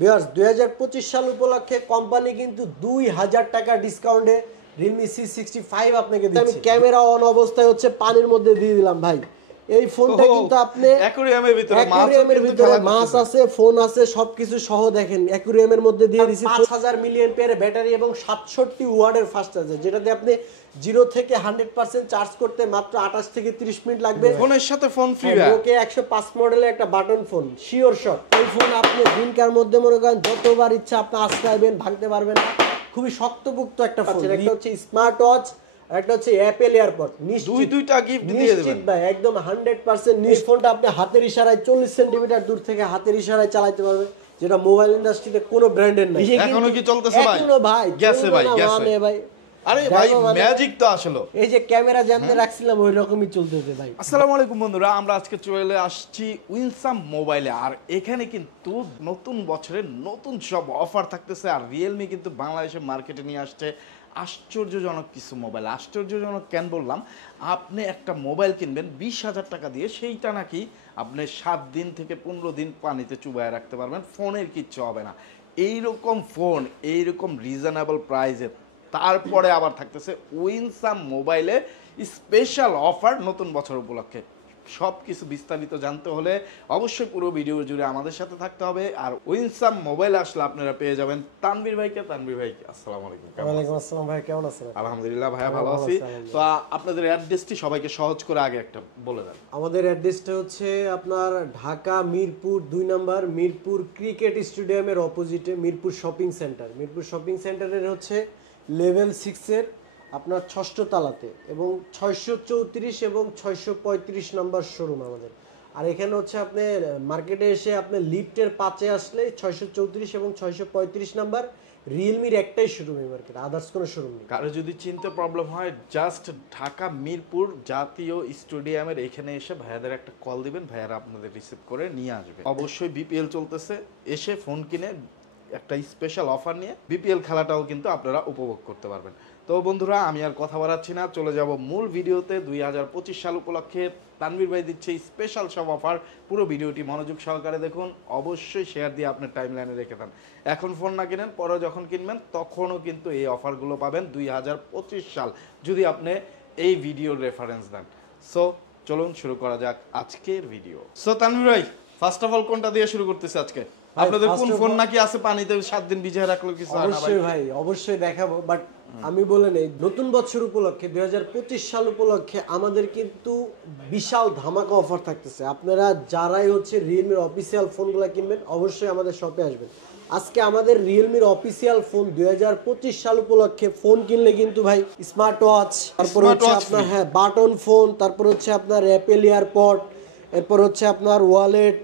Viewers 2025 সাল উপলক্ষে company কিন্তু 2000 টাকা ডিসকাউন্টে Realme C65 আপনাকে দিচ্ছে। আমি ক্যামেরা অন অবস্থায় হচ্ছে পানির মধ্যে দিয়ে দিলাম ভাই। এই ফোনটা কিন্তু আপনি অ্যাকুয়ারিয়ামের ভিতরে মাছ আছে, ফোন আছে, সবকিছু সহ দেখেন অ্যাকুয়ারিয়ামের মধ্যে দিয়ে দিছি। 5000 মিলিয়ন পেয়ার ব্যাটারি এবং 67 ওয়াটের ফাস্ট চার্জার, যেটাতে আপনি 0 থেকে 100% চার্জ করতে মাত্র 28 থেকে 30 মিনিট লাগবে। ফোনের সাথে ফোন ফ্রি। ওকে 105 মডেলের একটা বাটন ফোন, শিওর শট। এই ফোন আপনি দিনকার মধ্যে মনে করেন যতবার ইচ্ছা আপনি আস্তাইবেন, ভাঙতে পারবেন না। খুবই শক্তপোক্ত একটা ফোন। একটা হচ্ছে স্মার্ট ওয়াচ, একটা হচ্ছে অ্যাপল এয়ারপড। দুইটা গিফট দিয়ে দিবেন ভাই, একদম 100% নিজ। ফোনটা আপনি হাতের ইশারায় 40 সেন্টিমিটার দূর থেকে হাতের ইশারায় চালাতে পারবেন, যেটা মোবাইল ইন্ডাস্ট্রিতে কোনো ব্র্যান্ডের নাই। এখনো কি চলতেছে ভাই? এখনো ভাই গেছে ভাই, গেছে ভাই। আরে ভাই ম্যাজিক তো আসলে এই যে ক্যামেরা জানতে রাখছিলাম ওই রকমই চলতেছে ভাই। আসসালামু আলাইকুম বন্ধুরা, আমরা আজকে চলে আসছি উইনসাম মোবাইলে। আর এখানে কিন্তু নতুন বছরের নতুন সব অফার থাকতেছে। আর রিয়েলমি কিন্তু বাংলাদেশের মার্কেটে নিয়ে আসছে আশ্চর্যজনক কিছু মোবাইল। আশ্চর্যজনক কেন বললাম? আপনি একটা মোবাইল কিনবেন 20,000 টাকা দিয়ে, সেইটা নাকি আপনি 7 দিন থেকে 15 দিন পানিতে চুবায় রাখতে পারবেন, ফোনের কিচ্ছু হবে না। এইরকম ফোন এইরকম রিজনেবল প্রাইসে, তারপরে আবার থাকতেছে উইনসাম মোবাইলে স্পেশাল অফার নতুন বছর উপলক্ষে। সব কিছু বিস্তারিত জানতে হলে অবশ্যই পুরো ভিডিও জুড়ে আমাদের সাথে থাকতে হবে। আর উইনসাম মোবাইল আসলে আপনারা পেয়ে যাবেন তানভীর ভাইকে। তানভীর ভাই আসসালামু আলাইকুম। ওয়ালাইকুম আসসালাম ভাই, কেমন আছেন? আলহামদুলিল্লাহ ভাইয়া ভালো আছি। তো আপনাদের অ্যাড্রেসটি সবাইকে সহজ করে আগে একটা বলে দেন। আমাদের অ্যাড্রেসটা হচ্ছে আপনার ঢাকা মিরপুর 2 নম্বর, মিরপুর ক্রিকেট স্টেডিয়ামের অপোজিটে Mirpur shopping centre. Mirpur shopping সেন্টারের হচ্ছে লেভেল 6 এর আপনার 6ষ্ঠ তলাতে, এবং 634 এবং 635 নম্বর শোরুম আমাদের। আর এখানে হচ্ছে আপনি মার্কেটে এসে আপনি লিফটের 5-এ আসলে 634 এবং 635 নাম্বার রিয়েলমির একটাই শোরুম এই মার্কেটে, আদার্স কোনো শোরুম নেই। কারো যদি চিনতে প্রবলেম হয় জাস্ট ঢাকা মিরপুর জাতীয় স্টেডিয়ামের এখানে এসে ভাইয়াদের একটা কল দিবেন, ভাইয়ারা আপনাদের রিসিভ করে নিয়ে আসবে। অবশ্যই বিপিএল চলতেছে, এসে ফোন কিনে একটা স্পেশাল অফার নিয়ে বিপিএল খেলাটাও কিন্তু আপনারা উপভোগ করতে পারবেন। তো বন্ধুরা, আমি আর কথা বাড়াচ্ছি না, চলে যাব মূল ভিডিওতে। 2025 সাল উপলক্ষে তানভীর ভাই দিচ্ছে স্পেশাল সব অফার। পুরো ভিডিওটি মনোযোগ সহকারে দেখুন, অবশ্যই শেয়ার দিয়ে আপনার টাইম লাইনে রেখে দেন। এখন ফোন না কিনেন, পরে যখন কিনবেন তখনও কিন্তু এই অফারগুলো পাবেন 2025 সাল, যদি আপনি এই ভিডিওর রেফারেন্স দেন। সো চলুন শুরু করা যাক আজকের ভিডিও। সো তানভীর ভাই, ফার্স্ট অফ অল কোনটা দিয়ে শুরু করতেছি আজকে? আপনাদের কোন ফোন নাকি আছে পানিতে 7 দিন ভিজিয়ে রাখলো কিছু? অবশ্যই ভাই, অবশ্যই দেখাবো, বাট আমি বলে নেই নতুন বছর উপলক্ষে 2025 সাল উপলক্ষে আমাদের কিন্তু বিশাল ধামাকা অফার থাকতেছে। আপনারা যারাই হচ্ছে রিয়েলমির অফিসিয়াল ফোনগুলো কিনবেন অবশ্যই আমাদের শপে আসবেন। আজকে আমাদের রিয়েলমির অফিসিয়াল ফোন 2025 সাল উপলক্ষে ফোন কিনলে কিন্তু ভাই স্মার্ট ওয়াচ, তারপর হচ্ছে আপনার বাটন ফোন, তারপর হচ্ছে আপনার অ্যাপল এয়ারপড, এরপর হচ্ছে আপনার ওয়ালেট,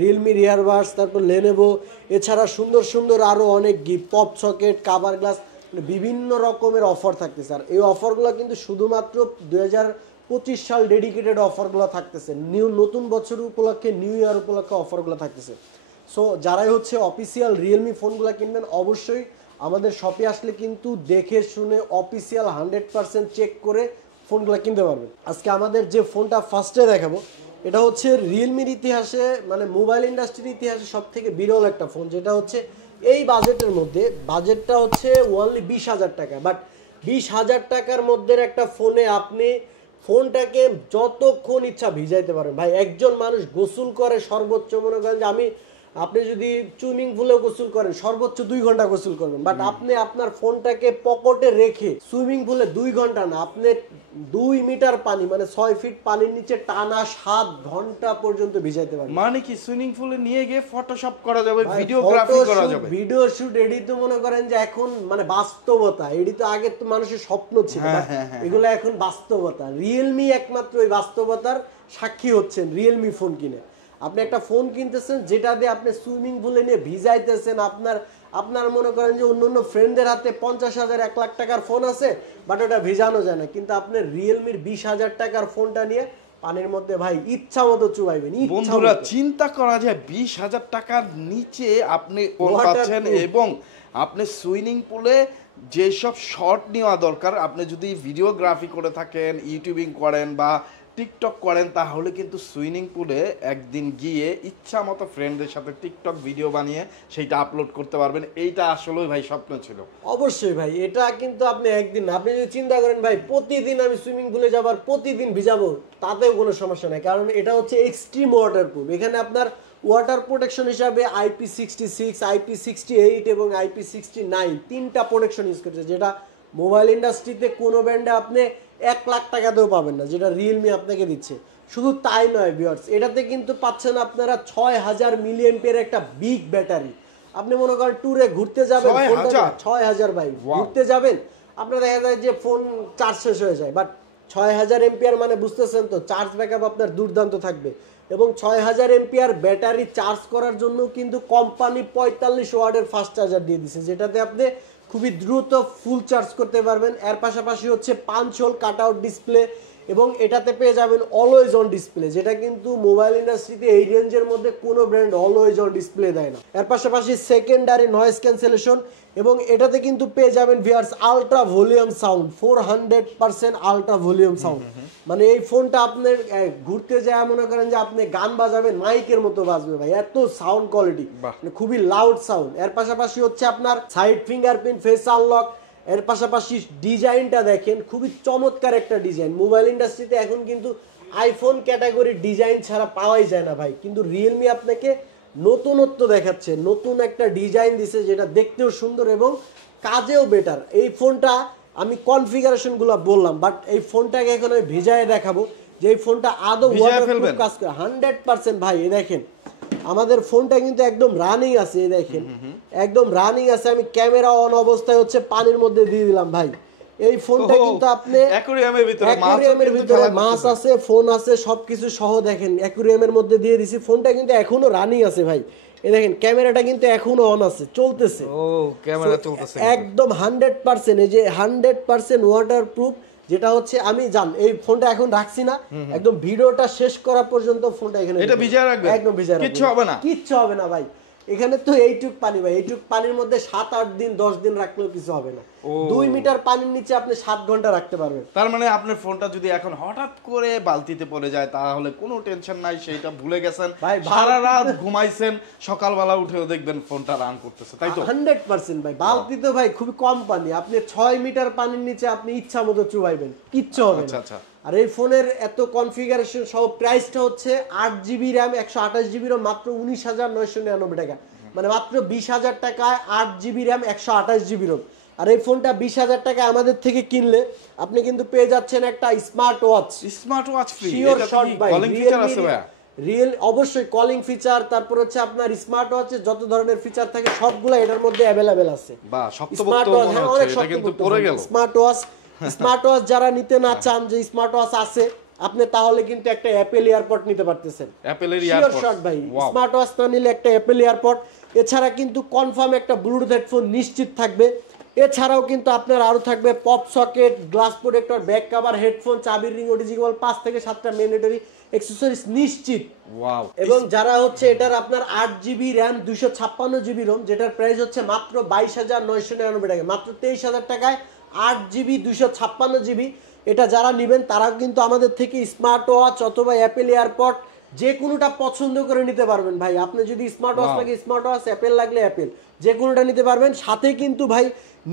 রিয়েলমির ইয়ারবাডস, তারপর লেনোভো, এছাড়া সুন্দর সুন্দর আরও অনেক gift, pop socket, cover glass, বিভিন্ন রকমের অফার থাকতেছে। আর এই অফারগুলো কিন্তু শুধুমাত্র 2025 সাল ডেডিকেটেড অফারগুলো থাকতেছে। নতুন বছর উপলক্ষে, নিউ ইয়ার উপলক্ষে অফারগুলো থাকতেছে। সো যারাই হচ্ছে অফিসিয়াল রিয়েলমি ফোনগুলো কিনবেন অবশ্যই আমাদের শপে আসলে কিন্তু দেখে শুনে অফিসিয়াল 100% চেক করে ফোনগুলো কিনতে পারবেন। আজকে আমাদের যে ফোনটা ফার্স্টে দেখাবো এটা হচ্ছে রিয়েলমির ইতিহাসে, মানে মোবাইল ইন্ডাস্ট্রির ইতিহাসে সব থেকে বিরল একটা ফোন, যেটা হচ্ছে এই বাজেটের মধ্যে। বাজেটটা হচ্ছে ওনলি 20,000 টাকা, বাট 20,000 টাকার মধ্যে একটা ফোনে আপনি ফোনটাকে যতক্ষণ ইচ্ছা ভিজাইতে পারেন ভাই। একজন মানুষ গোসল করে সর্বোচ্চ, মনে করেন যে আপনি যদি সুইমিং পুলে গোসল করেন সর্বোচ্চ 2 ঘন্টা গোসল করবেন, বাট আপনি আপনার ফোনটাকে পকেটে রেখে সুইমিং পুলে 2 ঘন্টা না, আপনি 2 মিটার পানি মানে 6 ফিট পানির নিচে টানা 7 ঘন্টা পর্যন্ত ভিজাইতে পারবেন। মানে কি সুইমিং পুলে নিয়ে গিয়ে ফটোশপ করা যাবে, ভিডিওগ্রাফি করা যাবে, ভিডিও শুট, এডি তো মনে করেন যে এখন মানে বাস্তবতা। এডি তো আগে তো মানুষের স্বপ্ন ছিল, এগুলো এখন বাস্তবতা। রিয়েলমি একমাত্র এই বাস্তবতার সাক্ষী হচ্ছেন রিয়েলমি ফোন কিনে। আপনি একটা ফোন কিনতেছেন যেটা দিয়ে আপনি সুইমিং পুলে নিয়ে ভিজাইতেছেন। আপনার মনে করেন যে অন্য ফ্রেন্ডদের হাতে 50,000 1 লাখ টাকার ফোন আছে, বাট ওটা ভিজানো যায় না, কিন্তু আপনি রিয়েলমির 20,000 টাকার ফোনটা নিয়ে পানির মধ্যে ভাই ইচ্ছা মতো চুবাইবেন। বন্ধুরা চিন্তা করা যায় 20,000 টাকার নিচে আপনি ফোন পাচ্ছেন, এবং আপনি সুইমিং পুলে যেসব শট নেওয়া দরকার, আপনি যদি ভিডিওগ্রাফি করে থাকেন, ইউটিউবিং করেন বা টিকটক করেন তাহলে কিন্তু সুইমিং পুলে একদিন গিয়ে ইচ্ছা মতো ফ্রেন্ডদের সাথে টিকটক ভিডিও বানিয়ে সেইটা আপলোড করতে পারবেন। এইটা আসলেই ভাই স্বপ্ন ছিল। অবশ্যই ভাই, এটা কিন্তু আপনি একদিন না, আপনি যদি চিন্তা করেন ভাই প্রতিদিন আমি সুইমিং পুলে যাবার প্রতিদিন ভিজাবো, তাতেও কোনো সমস্যা নাই, কারণ এটা হচ্ছে এক্সট্রিম ওয়াটারপ্রুফ। এখানে আপনার ওয়াটার প্রোটেকশন হিসাবে IP66, IP68 এবং IP69 তিনটা প্রোটেকশন ইউজ করছে, যেটা মোবাইল ইন্ডাস্ট্রিতে কোনো ব্র্যান্ডে আপনি 1 লাখ টাকাতেও পাবেন না, যেটা রিয়েলমি আপনাকে দিচ্ছে। শুধু তাই নয় ভিউয়ার্স, এটাতে কিন্তু পাচ্ছেন আপনারা 6000 মিলিয়ন এর একটা বিগ ব্যাটারি। আপনি মনে করেন ট্যুরে ঘুরতে যাবেন, 6000 ভাই ঘুরতে যাবেন, আপনার দেখা যায় যে ফোন চার্জ শেষ হয়ে যায়, বাট 6000 এমপিআর মানে বুঝতেছেন তো, চার্জ ব্যাকআপ আপনার দুর্দান্ত থাকবে। এবং 6000 এমপিআর ব্যাটারি চার্জ করার জন্য কিন্তু কোম্পানি 45 ওয়াটের ফাস্ট চার্জার দিয়ে দিছে, যেটাতে আপনি খুবই দ্রুত ফুল চার্জ করতে পারবেন। এর পাশাপাশি হচ্ছে 5 হোল কাট আউট ডিসপ্লে, এবং এটাতে পেয়ে যাবেন অলওয়েজ অন ডিসপ্লে, যেটা কিন্তু মোবাইল ইন্ডাস্ট্রিতে এই রেঞ্জের মধ্যে কোনো ব্র্যান্ড অলওয়েজ অন ডিসপ্লে দেয় না। এর পাশাপাশি সেকেন্ডারি নয়েজ ক্যান্সেলেশন, এবং এটাতে কিন্তু পেয়ে যাবেন viewers ultra volume sound, 400% ultra volume sound. মানে এই ফোনটা আপনার ঘুরতে যায় মনে করেন যে আপনি গান বাজাবেন মাইকের মতো বাজবে ভাই, এত সাউন্ড কোয়ালিটি, মানে খুবই লাউড সাউন্ড। এর পাশাপাশি হচ্ছে আপনার সাইড ফিঙ্গারপ্রিন্ট ফেস আনলক। এর পাশাপাশি ডিজাইনটা দেখেন, খুবই চমৎকার একটা ডিজাইন। মোবাইল ইন্ডাস্ট্রিতে এখন কিন্তু আইফোন ক্যাটাগরির ডিজাইন ছাড়া পাওয়াই যায় না ভাই, কিন্তু রিয়েলমি আপনাকে নতুনত্ব দেখাচ্ছে, নতুন একটা ডিজাইন দিছে, যেটা দেখতেও সুন্দর এবং কাজেও বেটার। এই ফোনটা আমি কনফিগারেশনগুলো বললাম, বাট এই ফোনটাকে এখন আমি ভিজায় দেখাবো যে এই ফোনটা আদৌ ওয়াটারপ্রুফ কাজ করে 100% ভাই। এই দেখেন আমাদের ফোনটা কিন্তু একদম রানিং আছে, এই দেখেন একদম রানিং আছে। আমি ক্যামেরা অন অবস্থায় হচ্ছে পানির মধ্যে দিয়ে দিলাম ভাই। এই ফোনটা কিন্তু আপনি অ্যাকুয়ারিয়ামের ভিতরে মাছ আছে, ফোন আছে, সবকিছু সহ দেখেন অ্যাকুয়ারিয়ামের মধ্যে দিয়ে দিছি। ফোনটা কিন্তু এখনো রানিং আছে ভাই, এই দেখেন ক্যামেরাটা কিন্তু এখনো অন আছে, চলতেছে। ও ক্যামেরা চলতেছে একদম 100%, এই যে 100% ওয়াটারপ্রুফ, যেটা হচ্ছে আমি এই ফোনটা এখন রাখছি না, একদম ভিডিওটা শেষ করা পর্যন্ত ফোনটা এখানে এটা ভিজিয়ে রাখবেন, একদম ভিজিয়ে রাখবেন, কিচ্ছু হবে না, কিচ্ছু হবে না ভাই। এখানে তো এইটুক পানি ভাই, এইটুক পানির মধ্যে 7-8 দিন 10 দিন রাখলেও কিছু হবে না। 2 মিটার পানির নিচে আপনি 7 ঘন্টা রাখতে পারবেন। তার মানে আপনার ফোনটা যদি এখন হঠাৎ করে বালতিতে পড়ে যায় তাহলে কোনো টেনশন নাই, সেইটা ভুলে গেছেন, সারা রাত ঘুমাইছেন, সকালবেলা উঠেও দেখবেন ফোনটা রান করতেছে, তাই তো? 100% ভাই। বালতিতে ভাই খুবই কম পানি, আপনি 6 মিটার পানির নিচে আপনি ইচ্ছা মতো চুবাইবেন, কিচ্ছু হবে না। আচ্ছা। আর এই ফোনের এত কনফিগারেশন সহ প্রাইসটা হচ্ছে 8GB র্যাম 128GB রম মাত্র 19,999 টাকা, মানে মাত্র 20,000 টাকায় 8GB র্যাম 128GB রম। আর এই ফোনটা 20,000 টাকা আমাদের থেকে কিনলে আপনি কিন্তু পেয়ে যাচ্ছেন একটা স্মার্ট ওয়াচ ফ্রি। এটা কি কলিং ফিচার আছে ভাই? অবশ্যই কলিং ফিচার, তারপর হচ্ছে আপনার স্মার্ট ওয়াচে যত ধরনের ফিচার থাকে সবগুলো এটার মধ্যে अवेलेबल আছে। বাহ, শক্তপোক্ত মনে হচ্ছে, এটা কিন্তু পড়ে গেল। স্মার্ট ওয়াচ যারা নিতে না চান যে স্মার্ট ওয়াচ আছে আপনি, তাহলে কিন্তু একটা অ্যাপল এয়ারপড নিতে পারতেছেন। অ্যাপলের এয়ারপড ভাই, স্মার্ট ওয়াচ না নিলে একটা অ্যাপল এয়ারপড। এছাড়া কিন্তু কনফার্ম একটা ব্লুটুথ হেডফোন নিশ্চিত থাকবে। এছাড়াও কিন্তু আপনার আরো থাকবে pop socket, glass protector, back cover, headphone, চাবির রিং, ওটিজি কেবল, 5 থেকে 7টা ম্যান্ডেটরি অ্যাকসেসরিজ নিশ্চিত। ওয়াও। এবং যারা হচ্ছে এটার আপনার 8GB র্যাম 256GB রোম, যেটার প্রাইস হচ্ছে মাত্র 22,999 টাকা, মাত্র 23,000 টাকায় 8GB 256GB। এটা যারা নেবেন তারাও কিন্তু আমাদের থেকে স্মার্ট ওয়াচ অথবা অ্যাপল এয়ারপড যে কোনোটা পছন্দ করে নিতে পারবেন ভাই। আপনি যদি স্মার্ট ওয়াচ লাগে স্মার্ট ওয়াচ, অ্যাপল লাগলে অ্যাপল, যে কোনোটা নিতে পারবেন। সাথে কিন্তু ভাই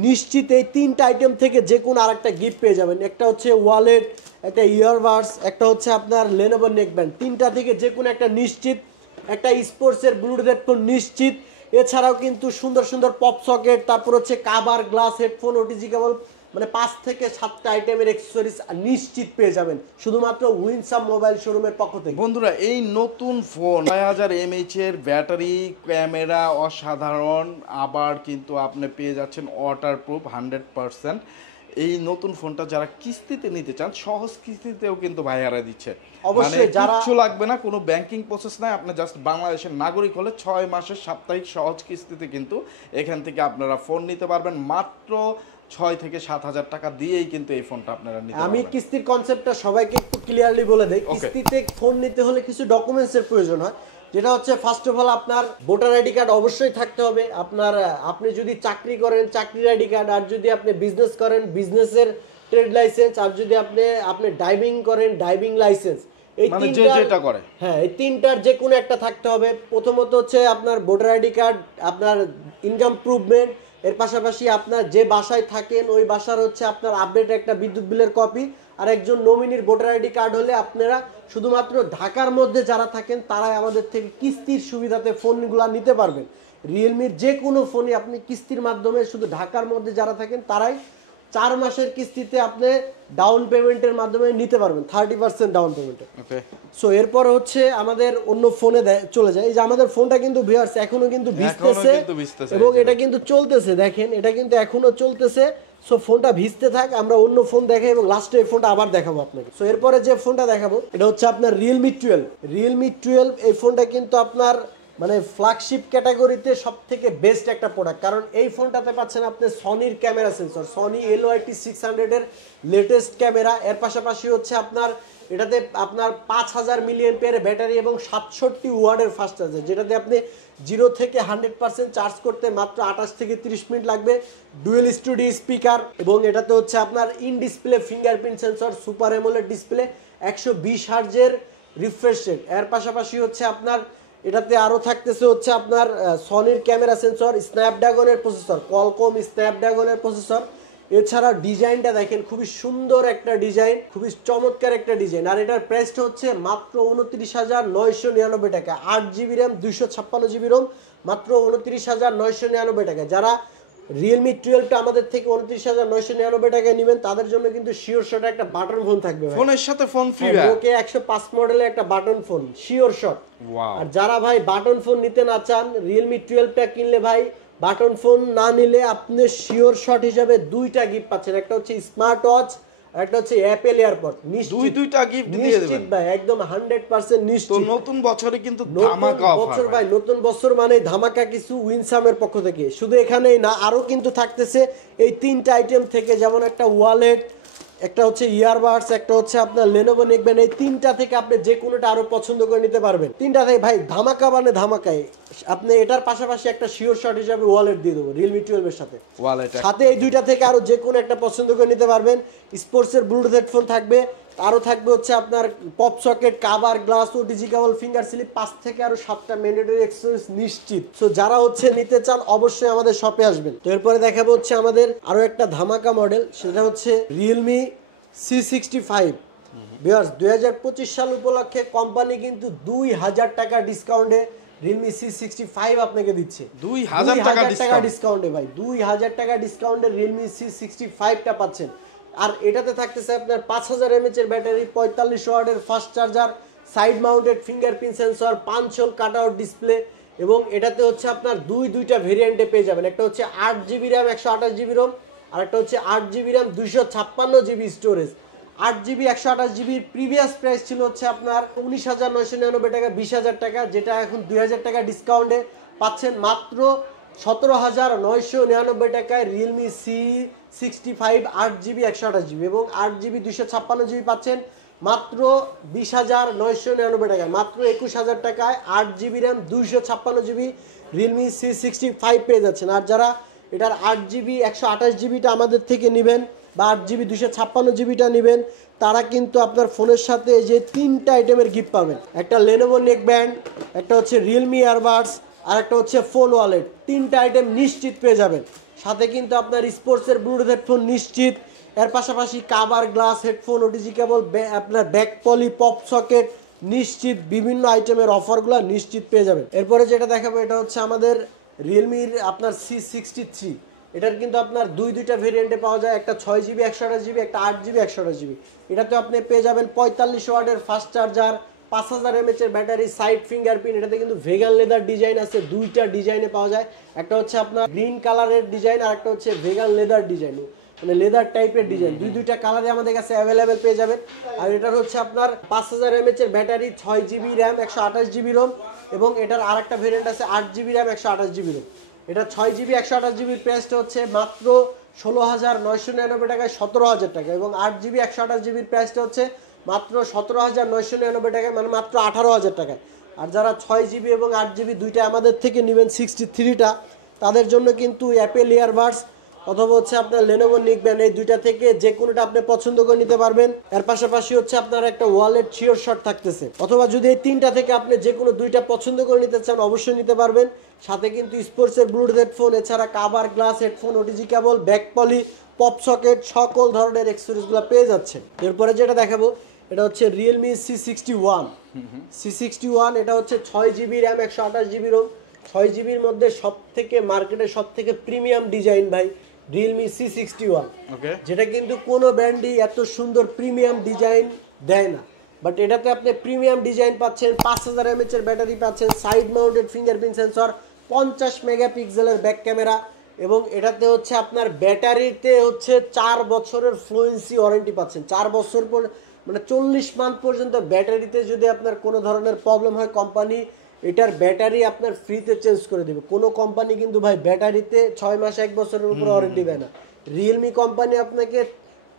নিশ্চিত এই 3টা আইটেম থেকে যে কোনো আরেকটা গিফট পেয়ে যাবেন। একটা হচ্ছে ওয়ালেট, একটা ইয়ারবাডস, একটা হচ্ছে আপনার লেনোভো নেকব্যান্ড। 3টা থেকে যে কোনো একটা নিশ্চিত, একটা স্পোর্টসের ব্লুটুথ হেডফোন নিশ্চিত। এছাড়াও কিন্তু সুন্দর সুন্দর পপ সকেট, তারপর হচ্ছে কাভার, গ্লাস, হেডফোন, ওটিজি কেবল, মানে 5 থেকে 7টা আইটেমের অ্যাকসেসরিজ নিশ্চিত পেয়ে যাবেন শুধুমাত্র উইনসাম মোবাইল শোরুমের পক্ষ থেকে। বন্ধুরা, এই নতুন ফোন 6000 mAh এর ব্যাটারি, ক্যামেরা অসাধারণ, আবার কিন্তু আপনি পেয়ে যাচ্ছেন ওয়াটারপ্রুফ 100%। এই নতুন ফোনটা যারা কিস্তিতে নিতে চান, সহজ কিস্তিতেও কিন্তু ভাইয়ারা দিচ্ছে। অবশ্যই যারা কিছু লাগবে না, কোনো ব্যাংকিং প্রসেস নাই, আপনি জাস্ট বাংলাদেশের নাগরিক হলে 6 মাসের সাপ্তাহিক সহজ কিস্তিতে কিন্তু এখান থেকে আপনারা ফোন নিতে পারবেন মাত্র 6 থেকে 7,000 টাকা দিয়েই কিন্তু এই ফোনটা আপনারা নিতে পারবেন। আমি কিস্তির কনসেপ্টটা সবাইকে একটু ক্লিয়ারলি বলে দেই। কিস্তিতে ফোন নিতে হলে কিছু ডকুমেন্টসের প্রয়োজন হয়, যেটা হচ্ছে ফার্স্ট অফ অল আপনার ভোটার আইডি কার্ড অবশ্যই থাকতে হবে। আপনি যদি চাকরি করেন চাকরির আইডি কার্ড, আর যদি আপনি বিজনেস করেন বিজনেসের ট্রেড লাইসেন্স, আর যদি আপনি ডাইভিং করেন ডাইভিং লাইসেন্স, এই মানে যে তিনটা যেটা করে। হ্যাঁ, এই তিনটার যে কোনো একটা থাকতে হবে। প্রথমত হচ্ছে আপনার ভোটার আইডি কার্ড, আপনার ইনকাম প্রুভমেন্ট, এর পাশাপাশি আপনার যে বাসায় থাকেন ওই বাসার হচ্ছে আপনার আপডেট একটা বিদ্যুৎ বিলের কপি, আর একজন নমিনির ভোটার আইডি কার্ড হলে আপনারা শুধুমাত্র ঢাকার মধ্যে যারা থাকেন তারাই আমাদের থেকে কিস্তির সুবিধাতে ফোনগুলো নিতে পারবেন। রিয়েলমির যে কোনো ফোনই আপনি কিস্তির মাধ্যমে, শুধু ঢাকার মধ্যে যারা থাকেন তারাই 4 মাসের কিস্তিতে আপনি ডাউন পেমেন্টের মাধ্যমে নিতে পারবেন, 30% ডাউন পেমেন্টে। ওকে, সো এরপর হচ্ছে আমাদের অন্য ফোনে চলে যায়। এই যে আমাদের ফোনটা কিন্তু ভিউয়ার্স এখনো কিন্তু ভিজতেছে, এবং এটা কিন্তু চলতেছে, দেখেন এটা কিন্তু এখনো চলতেছে। সো ফোনটা ভিজতে থাক, আমরা অন্য ফোন দেখাই এবং লাস্টে এই ফোনটা আবার দেখাবো আপনাকে। সো এরপরে যে ফোনটা দেখাবো এটা হচ্ছে আপনার রিয়েলমি 12। এই ফোনটা কিন্তু আপনার মানে ফ্ল্যাগশিপ ক্যাটাগরিতে সব থেকে বেস্ট একটা প্রোডাক্ট, কারণ এই ফোনটাতে পাচ্ছেন আপনি সনির ক্যামেরা সেন্সর, সনি LYT600 এর লেটেস্ট ক্যামেরা। এর পাশাপাশি হচ্ছে আপনার এটাতে আপনার 5000 mAh ব্যাটারি এবং 67 ওয়াটের ফাস্ট চার্জার, যেটাতে আপনি 0 থেকে 100% চার্জ করতে মাত্র 28 থেকে 30 মিনিট লাগবে। ডুয়েল স্টুডিও স্পিকার, এবং এটাতে হচ্ছে আপনার in display fingerprint sensor, super AMOLED display, 120 হার্জের রিফ্রেশ রেট। এর পাশাপাশি হচ্ছে আপনার এটাতে আরও থাকতেছে হচ্ছে আপনার সনির ক্যামেরা সেন্সর, স্ন্যাপড্রাগনের প্রসেসর, কোয়ালকম স্ন্যাপড্রাগনের প্রসেসর। এছাড়া ডিজাইনটা দেখেন, খুবই সুন্দর একটা ডিজাইন, খুবই চমৎকার একটা ডিজাইন। আর এটার প্রাইসটা হচ্ছে মাত্র 29,999 টাকা। 8GB র্যাম, 256GB রোম, মাত্র 29,999 টাকা। যারা রিয়েলমি 12টা আমাদের থেকে 29,999 টাকায় নেবেন তাদের জন্য কিন্তু শিওর শট একটা বাটন ফোন থাকবে, ফোনের সাথে ফোন ফ্রি, ওকে 105 মডেলের একটা বাটন ফোন শিওর শট। আর যারা ভাই বাটন ফোন নিতে না চান, রিয়েলমি 12টা কিনলে ভাই বাটন ফোন না নিলে আপনি শিওর শট হিসাবে দুইটা গিফট পাচ্ছেন, একটা হচ্ছে স্মার্ট ওয়াচ আর একটা হচ্ছে অ্যাপেল এয়ারপড। নিশ্চিত দুইটা গিফট দিয়ে দেবেন ভাই, একদম 100% নিশ্চিত। তো নতুন বছরে কিন্তু ধামাকা অফার ভাই, নতুন বছর মানে ধামাকা কিছু উইনসামের পক্ষ থেকে। শুধু এখানেই না, আরো কিন্তু থাকতেছে এই তিনটা আইটেম থেকে, যেমন একটা ওয়ালেট, একটা হচ্ছে ইয়ারবাডস, একটা হচ্ছে আপনার লেনোভো নেকব্যান্ড। এই তিনটা থেকে আপনি যে কোনোটা আরো পছন্দ করে নিতে পারবেন। তিনটা থেকে ভাই ধামাকা মানে ধামাকায়। আপনি এটার পাশাপাশি একটা শিওর শট হিসাবে ওয়ালেট দিয়ে দেবো রিয়েলমি 12 এর সাথে। সাথে এই দুইটা থেকে আরো যে কোনো একটা পছন্দ করে নিতে পারবেন। স্পোর্টসের ব্লুটুথ হেডফোন থাকবে, আরো থাকবে হচ্ছে আপনার পপ সকেট, কাভার, গ্লাস ও ডিজিটাল ফিঙ্গার স্লিপ, 5 থেকে আরো 7টা ম্যান্ডেটরি অ্যাক্সেসরিজ নিশ্চিত। সো যারা হচ্ছে নিতে চান অবশ্যই আমাদের শপে আসবেন। তো এরপরে দেখাবো হচ্ছে আমাদের আরো একটা ধামাকা মডেল, সেটা হচ্ছে রিয়েলমি C65। ভিউয়ার্স 2025 সাল উপলক্ষে কোম্পানি কিন্তু 2000 টাকা ডিসকাউন্টে রিয়েলমি C65 আপনাকে দিচ্ছে। 2000 টাকা ডিসকাউন্টে ভাই, 2000 টাকা ডিসকাউন্টে রিয়েলমি C65টা পাচ্ছেন। আর এটাতে থাকতেছে আপনার 5000 mAh এর ব্যাটারি, 45 ওয়াটের fast charger, side mounted fingerprint sensor, 5 hole cutout display, এবং এটাতে হচ্ছে আপনার দুইটা ভেরিয়েন্টে পেয়ে যাবেন। একটা হচ্ছে 8GB র্যাম, 128GB রোম, আর একটা হচ্ছে 8GB RAM, 256GB storage. 8GB 128GBর প্রিভিয়াস প্রাইস ছিল হচ্ছে আপনার 19,999 টাকা, 20,000 টাকা, যেটা এখন 2000 টাকা ডিসকাউন্টে পাচ্ছেন মাত্র 17,999 টাকায় রিয়েলমি C65 8GB 128GB, এবং 8GB 256GB পাচ্ছেন মাত্র 20,999 টাকায়। মাত্র 21,000 টাকায় 8GB RAM, 256GB Realme C65 পেয়ে যাচ্ছেন। আর যারা এটার 8GB 128GBটা আমাদের থেকে নেবেন বা 8GB 256GBটা নেবেন, তারা কিন্তু আপনার ফোনের সাথে এই যে তিনটা আইটেমের গিফট পাবেন। একটা লেনোভো নেকব্যান্ড, একটা হচ্ছে রিয়েলমি ইয়ারবাডস, আর একটা হচ্ছে ফোন ওয়ালেট। তিনটা আইটেম নিশ্চিত পেয়ে যাবেন। সাথে কিন্তু আপনার স্পোর্টসের ব্লুটুথ হেডফোন নিশ্চিত। এর পাশাপাশি কাভার, গ্লাস, হেডফোন, ওটিজি কেবল, আপনার ব্যাক পলি, পপ সকেট নিশ্চিত, বিভিন্ন আইটেমের অফারগুলো নিশ্চিত পেয়ে যাবেন। এরপরে যেটা দেখাবো এটা হচ্ছে আমাদের রিয়েলমির আপনার C63। এটার কিন্তু আপনার দুইটা ভেরিয়েন্টে পাওয়া যায়, একটা 6GB 128GB, একটা 8GB 128GB। এটাতে আপনি পেয়ে যাবেন 45 ওয়াটের ফাস্ট চার্জার, 5000 mAh এর ব্যাটারি, সাইড ফিঙ্গারপ্রিন্ট। এটাতে কিন্তু ভেগান লেদার ডিজাইন আছে, দুইটা ডিজাইনে পাওয়া যায়। একটা হচ্ছে আপনার গ্রিন কালারের ডিজাইন, আর একটা হচ্ছে ভেগান লেদার ডিজাইন, মানে লেদার টাইপের ডিজাইন। দুইটা কালারে আমাদের কাছে অ্যাভেলেবেল পেয়ে যাবেন। আর এটার হচ্ছে আপনার 5000 mAh এর battery, 6GB RAM, 128GB Rome, এবং এটার আরেকটা ভেরিয়েন্ট আছে 8GB র্যাম, 128GB রোম। এটা 6GB 128GBর প্রাইসটা হচ্ছে মাত্র 16,999 টাকায়, 17,000 টাকা, এবং 8GB 128GBর প্রাইসটা হচ্ছে মাত্র 17,999 টাকায়, মানে মাত্র 18,000 টাকায়। আর যারা 6GB এবং 8GB দুইটা আমাদের থেকে নেবেন 63টা, তাদের জন্য কিন্তু অ্যাপেল ইয়ারবাডস, অথবা হচ্ছে আপনার লেনোভো নিকবেন, এই দুইটা থেকে যে কোনোটা আপনি পছন্দ করে নিতে পারবেন। এর পাশাপাশি হচ্ছে আপনার একটা ওয়ালেট শিওর শট থাকতেছে, অথবা যদি এই তিনটা থেকে আপনি যে কোনো দুইটা পছন্দ করে নিতে চান অবশ্যই নিতে পারবেন। সাথে কিন্তু স্পোর্টসের ব্লুটুথ হেডফোন, এছাড়া cover, glass, headphone, OTG cable, back poly, pop socket, সকল ধরনের অ্যাক্সেসরিজগুলো পেয়ে যাচ্ছে। এরপরে যেটা দেখাবো এটা হচ্ছে রিয়েলমি C61। C61 এটা হচ্ছে 6GB র্যাম, 128GB রোম। 6GBর মধ্যে সব থেকে মার্কেটে সব থেকে প্রিমিয়াম ডিজাইন ভাই রিয়েলমি C61, ওকে, যেটা কিন্তু কোনো ব্র্যান্ডই এত সুন্দর প্রিমিয়াম ডিজাইন দেয় না। বাট এটাতে আপনি প্রিমিয়াম ডিজাইন পাচ্ছেন, 5000 mAh এর ব্যাটারি পাচ্ছেন, সাইড মাউন্টেড ফিঙ্গারপ্রিন্ট সেন্সর, 50 মেগাপিক্সেলের ব্যাক ক্যামেরা, এবং এটাতে হচ্ছে আপনার ব্যাটারিতে হচ্ছে 4 বছরের ফ্লুয়েন্সি ওয়ারেন্টি পাচ্ছেন। 4 বছর পর মানে 40 মান্থ পর্যন্ত ব্যাটারিতে যদি আপনার কোনো ধরনের প্রবলেম হয়, কোম্পানি এটার ব্যাটারি আপনার ফ্রিতে চেঞ্জ করে দেবে। কোনো কোম্পানি কিন্তু ভাই ব্যাটারিতে 6 মাস 1 বছরের উপর ওয়ারেন্টি দেয় না। রিয়েলমি কোম্পানি আপনাকে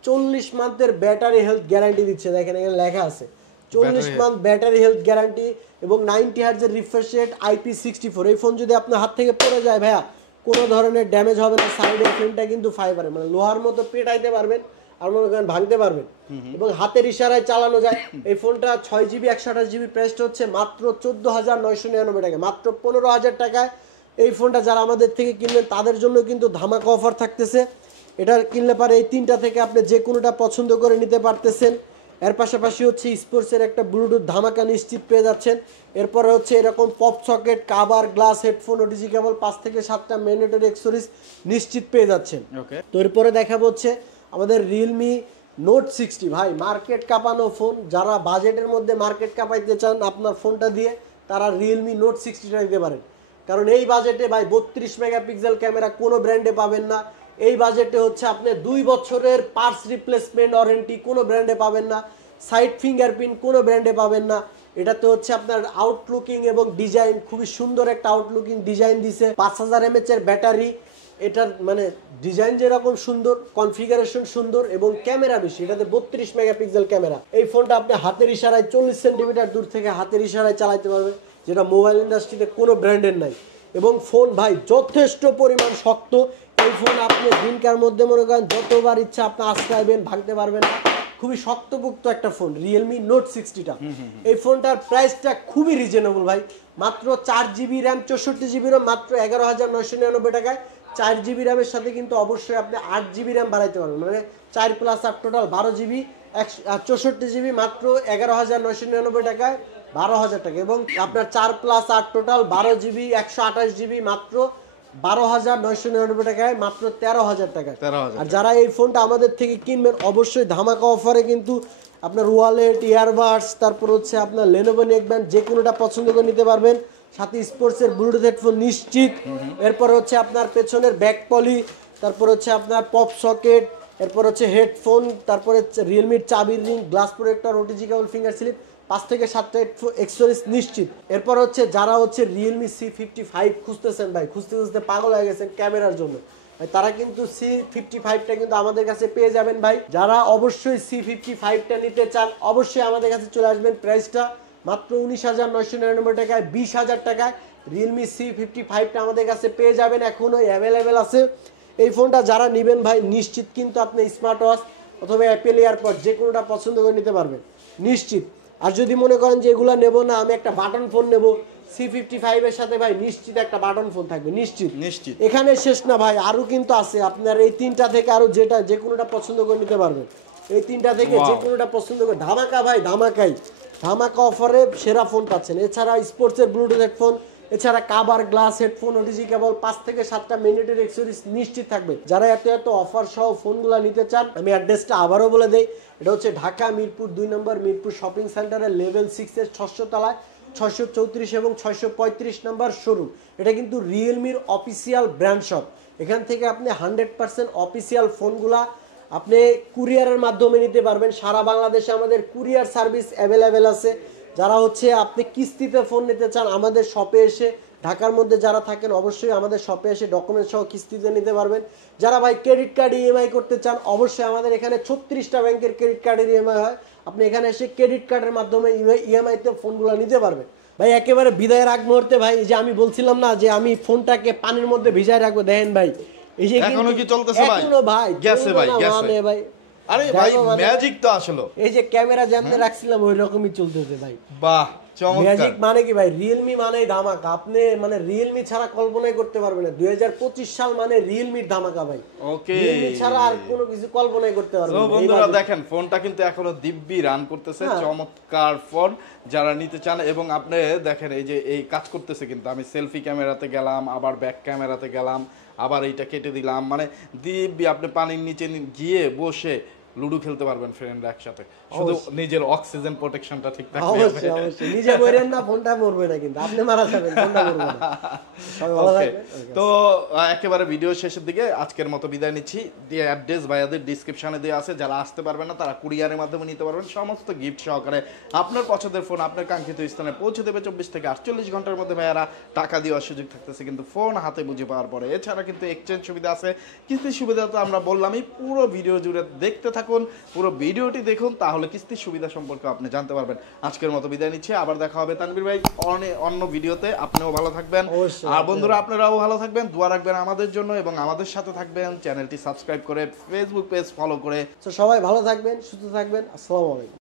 40 মান্থের ব্যাটারি হেলথ গ্যারান্টি দিচ্ছে। দেখেন এখানে লেখা আছে 40 মান্থ ব্যাটারি হেলথ গ্যারান্টি, এবং 90 হার্টজের রিফ্রেশ রেট, IP64। এই ফোন যদি আপনার হাত থেকে পড়ে যায় ভাইয়া কোনো ধরনের ড্যামেজ হবে না। সাইডের ফ্রেমটা কিন্তু ফাইবারের, মানে লোহার মতো পেটাইতে পারবেন আর মনে করেন ভাঙতে পারবেন, এবং হাতের ইশারায় চালানো যায়। এই ফোনটা 6GB 128GB প্রাইসটা হচ্ছে মাত্র 14,999 টাকা, মাত্র 15,000 টাকায় এই ফোনটা যারা আমাদের থেকে কিনবেন তাদের জন্য কিন্তু ধামাকা অফার থাকতেছে। এটা কিনলে পারে এই তিনটা থেকে আপনি যে কোনোটা পছন্দ করে নিতে পারতেছেন। এর পাশাপাশি হচ্ছে স্পোর্টসের একটা ব্লুটুথ ধামাকা নিশ্চিত পেয়ে যাচ্ছেন। এরপরে হচ্ছে এরকম pop socket, cover, glass, headphone, OTG কেবল 5 থেকে 7টা ম্যান্ডেটরি অ্যাক্সেসরিজ নিশ্চিত পেয়ে যাচ্ছেন। ওকে, তো এরপরে দেখাবো হচ্ছে আমাদের রিয়েলমি নোট 60। ভাই মার্কেট কাঁপানো ফোন, যারা বাজেটের মধ্যে মার্কেট কাঁপাইতে চান আপনার ফোনটা দিয়ে, তারা রিয়েলমি নোট 60টা নিতে পারেন। কারণ এই বাজেটে ভাই 32 মেগাপিক্সেল ক্যামেরা কোনো ব্র্যান্ডে পাবেন না। এই বাজেটে হচ্ছে আপনি 2 বছরের পার্টস রিপ্লেসমেন্ট ওয়ারেন্টি কোনো ব্র্যান্ডে পাবেন না। সাইড ফিঙ্গারপ্রিন্ট কোনো ব্র্যান্ডে পাবেন না। এটাতে হচ্ছে আপনার আউটলুকিং এবং ডিজাইন খুবই সুন্দর একটা আউটলুকিং ডিজাইন দিছে। 5000 mAh এর ব্যাটারি, এটার মানে ডিজাইন যেরকম সুন্দর, কনফিগারেশন সুন্দর, এবং ক্যামেরা বেশি। এটাতে 32 মেগাপিক্সেল ক্যামেরা। এই ফোনটা আপনি হাতের ইশারায় 40 সেন্টিমিটার দূর থেকে হাতের ইশারায় চালাতে পারবেন, যেটা মোবাইল ইন্ডাস্ট্রিতে কোনো ব্র্যান্ডের নাই। এবং ফোন ভাই যথেষ্ট পরিমাণ শক্ত। এই ফোন আপনি দিনকার মধ্যে মনে করেন যতবার ইচ্ছা আপনি আঁচড়াইবেন, ভাঙতে পারবেন না। খুবই শক্তপোক্ত একটা ফোন রিয়েলমি নোট 60টা। এই ফোনটার প্রাইসটা খুবই রিজনেবল ভাই, মাত্র 4GB র্যাম, 64GB রোম, মাত্র 11,999 টাকায়। 4GB র্যামের সাথে কিন্তু অবশ্যই আপনি 8GB র্যাম বাড়াইতে পারবেন, মানে 4 + 8 টোটাল 12GB, 64GB মাত্র 11,999 টাকায়, 12,000 টাকা। এবং আপনার 4 + 8 টোটাল 12GB 128GB মাত্র 12,999 টাকায়, মাত্র 13,000 টাকায়। 13,000। আর যারা এই ফোনটা আমাদের থেকে কিনবেন অবশ্যই ধামাকা অফারে কিন্তু আপনার ওয়ালেট, ইয়ারবাডস, তারপর হচ্ছে আপনার লেনোভো নেকব্যান্ড যে কোনোটা পছন্দ করে নিতে পারবেন। সাথে স্পোর্টসের ব্লুটুথ হেডফোন নিশ্চিত। এরপর হচ্ছে আপনার পেছনের ব্যাক পলি, তারপর হচ্ছে আপনার পপ সকেট, এরপর হচ্ছে হেডফোন, তারপরে রিয়েলমির চাবির ring, glass protector, OTG cable, finger slip, 5 থেকে 7টা অ্যাক্সেসরিজ নিশ্চিত। এরপর হচ্ছে যারা হচ্ছে রিয়েলমি C55 খুঁজতেছেন ভাই, খুঁজতে খুঁজতে পাগল হয়ে গেছেন ক্যামেরার জন্য, তারা কিন্তু C55টা কিন্তু আমাদের কাছে পেয়ে যাবেন ভাই। যারা অবশ্যই C55টা নিতে চান অবশ্যই আমাদের কাছে চলে আসবেন। প্রাইসটা মাত্র 19,999 টাকায়, 20,000 টাকায় রিয়েলমি C55টা আমাদের কাছে পেয়ে যাবেন, এখনো অ্যাভেলেবেল আছে। এই ফোনটা যারা নেবেন ভাই নিশ্চিত কিন্তু আপনি স্মার্ট ওয়াচ অথবা অ্যাপেল এয়ারপড যে কোনোটা পছন্দ করে নিতে পারবেন নিশ্চিত। আর যদি মনে করেন যে এগুলো নেবো না, আমি একটা বাটন ফোন নেব, C55 এর সাথে ভাই নিশ্চিত একটা বাটন ফোন থাকবে, নিশ্চিত। নিশ্চিত। এখানে শেষ না ভাই, আরো কিন্তু আছে। আপনার এই তিনটা থেকে আরো যে কোনোটা পছন্দ করে নিতে পারবেন। এই তিনটা থেকে যে কোনোটা পছন্দ করে ধামাকা ভাই, ধামাকাই ধামাকা অফারে সেরা ফোন পাচ্ছেন। এছাড়া স্পোর্টসের ব্লুটুথ হেডফোন, এছাড়া কাভার, গ্লাস, হেডফোন, ওটিজি কেবল, 5 থেকে 7টা ম্যান্ডেটরি অ্যাক্সেসরিজ নিশ্চিত থাকবে। যারা এত অফার সহ ফোনগুলো নিতে চান, আমি অ্যাড্রেসটা আবারও বলে দেই। এটা হচ্ছে ঢাকা মিরপুর 2 নম্বর মিরপুর শপিং সেন্টারের লেভেল 6 এর 600 তলায় 634 এবং 635 নাম্বার শোরুম। এটা কিন্তু রিয়েলমির অফিসিয়াল ব্র্যান্ড শপ। এখান থেকে আপনি 100% অফিসিয়াল ফোনগুলা আপনি কুরিয়ারের মাধ্যমে নিতে পারবেন। সারা বাংলাদেশে আমাদের কুরিয়ার সার্ভিস অ্যাভেলেবেল আছে। যারা হচ্ছে আপনি কিস্তিতে ফোন নিতে চান আমাদের শপে এসে, ঢাকার মধ্যে যারা থাকেন অবশ্যই আমাদের শপে এসে ডকুমেন্ট সহ কিস্তিতে নিতে পারবেন। যারা ভাই ক্রেডিট কার্ড ইএমআই করতে চান অবশ্যই আমাদের এখানে 36টা ব্যাংকের ক্রেডিট কার্ডের ইএমআই হয়। আপনি এখানে এসে ক্রেডিট কার্ডের মাধ্যমে ইএমআইতে ফোনগুলো নিতে পারবেন। ভাই একেবারে বিদায়ের আগ মুহূর্তে ভাই, যে আমি বলছিলাম না যে আমি ফোনটাকে পানির মধ্যে ভিজায় রাখবো, দেখেন ভাই এই যে এখনো কি চলতেছে ভাই? এখনো ভাই গেছে ভাই, চলবে না গেছে। মানে ভাই। আরে ভাই দেখো মানে- ম্যাজিক তো আসলো। এই যে ক্যামেরা যেমন রাখছিলাম ওই রকমই চলতেছে ভাই। বাহ চমৎকার। ম্যাজিক মানে কি ভাই, রিয়েলমি মানেই ধামাকা। আপনি মানে রিয়েলমি ছাড়া কল্পনাই করতে পারবেন না। 2025 সাল মানে রিয়েলমির ধামাকা ভাই। ওকে। রিয়েলমি ছাড়া আর কোনো কিছু কল্পনাই করতে পারবেন তো না। বন্ধুরা এইভাবে- দেখেন ফোনটা কিন্তু এখনো দিব্যি রান করতেছে, হ্যাঁ। চমৎকার ফোন যারা নিতে চান। এবং আপনি দেখেন এই যে এই কাজ করতেছে কিন্তু আমি সেলফি ক্যামেরাতে গেলাম, আবার ব্যাক ক্যামেরাতে গেলাম, আবার এইটা কেটে দিলাম, মানে দিব্যি আপনি পানির নিচে গিয়ে বসে লুডো খেলতে পারবেন ফ্রেন্ডরা একসাথে, শুধু নিজের অক্সিজেন প্রোটেকশনটা ঠিক থাকবে। অবশ্যই অবশ্যই নিজে মরেন না, ফোনটা মরবে না, কিন্তু আপনি মারা যাবেন, ফোনটা মরবে না। সবাই ভালো Okay, থাকবেন। Okay. তো একেবারে ভিডিও শেষের দিকে আজকের মতো বিদায় নিচ্ছি। দিয়ে অ্যাড্রেস ভাইয়াদের ডিসক্রিপশনে দেওয়া আছে, যারা আসতে পারবেন না তারা কুরিয়ারের মাধ্যমে নিতে পারবেন। সমস্ত গিফট সহকারে আপনার পছন্দের ফোন আপনার কাঙ্ক্ষিত স্থানে পৌঁছে দেবে 24 থেকে 48 ঘন্টার মধ্যে। ভাইয়ারা টাকা দেওয়ার সুযোগ থাকতেছে কিন্তু ফোন হাতে বুঝে পাওয়ার পরে। এছাড়া কিন্তু এক্সচেঞ্জ সুবিধা আছে। কিস্তির সুবিধা তো আমরা বললামই, পুরো ভিডিও জুড়ে দেখতে থাকুন, পুরো ভিডিওটি দেখুন, তাহলে কিস্তির সুবিধা সম্পর্কে আপনি জানতে পারবেন। আজকের মতো বিদায় নিচ্ছি, আবার দেখা হবে তানভীর ভাই অন্য ভিডিওতে। আপনিও ভালো থাকবেন, অবশ্যই, আর বন্ধুরা আপনারাও ভালো থাকবেন, দোয়া রাখবেন আমাদের জন্য এবং আমাদের সাথে থাকবেন। চ্যানেলটি সাবস্ক্রাইব করে ফেসবুক পেজ ফলো করে। তো সবাই ভালো থাকবেন, সুস্থ থাকবেন। আসসালামু আলাইকুম।